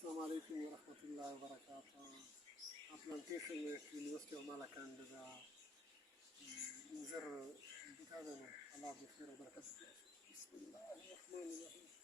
السلام عليكم ورحمة الله وبركاته. Application University of Malakand نزر بتاعنا الله بخير وبركاته. بسم الله الرحمن الرحيم.